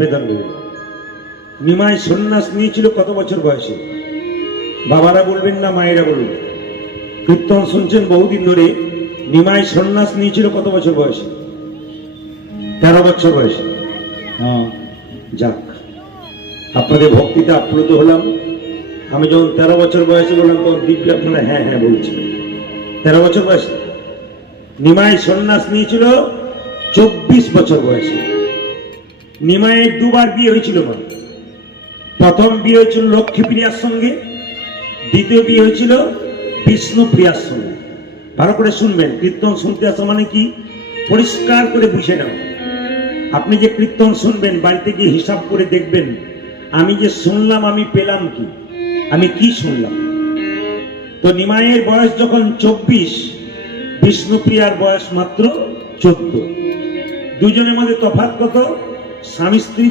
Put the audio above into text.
বেদন নিমাই সন্ন্যাস নিয়েছিল কত বছর বয়সে? বাবারা বলবেন না মায়েরা বলবেন? কীর্তন শুনছেন বহুদিন ধরে। নিমাই সন্ন্যাস নিয়েছিল কত বছর বয়সে? 13 বছর বয়সে। যাক, আপনাদের ভক্তিতে আপ্লুত হলাম। আমি যখন 13 বছর বয়সে বললাম তখন দিব্য আপনারা হ্যাঁ হ্যাঁ বলছেন। 13 বছর বয়সে নিমাই সন্ন্যাস নিয়েছিল 24 বছর বয়সে। নিমাইয়ের দুবার বিয়ে হয়েছিল। প্রথম বিয়ে হয়েছিল লক্ষ্মীপ্রিয়ার সঙ্গে, দ্বিতীয় বিয়ে হয়েছিল বিষ্ণুপ্রিয়ার সঙ্গে। ভালো করে শুনবেন, কীর্তন শুনতে আসা মানে কি পরিষ্কার করে বুঝে নাও। আপনি যে কীর্তন শুনবেন বাড়িতে গিয়ে হিসাব করে দেখবেন, আমি যে শুনলাম আমি পেলাম কি, আমি কি শুনলাম। তো নিমাইয়ের বয়স যখন 24, বিষ্ণুপ্রিয়ার বয়স মাত্র 14। দুজনের মধ্যে তফাৎ কত? স্বামী স্ত্রী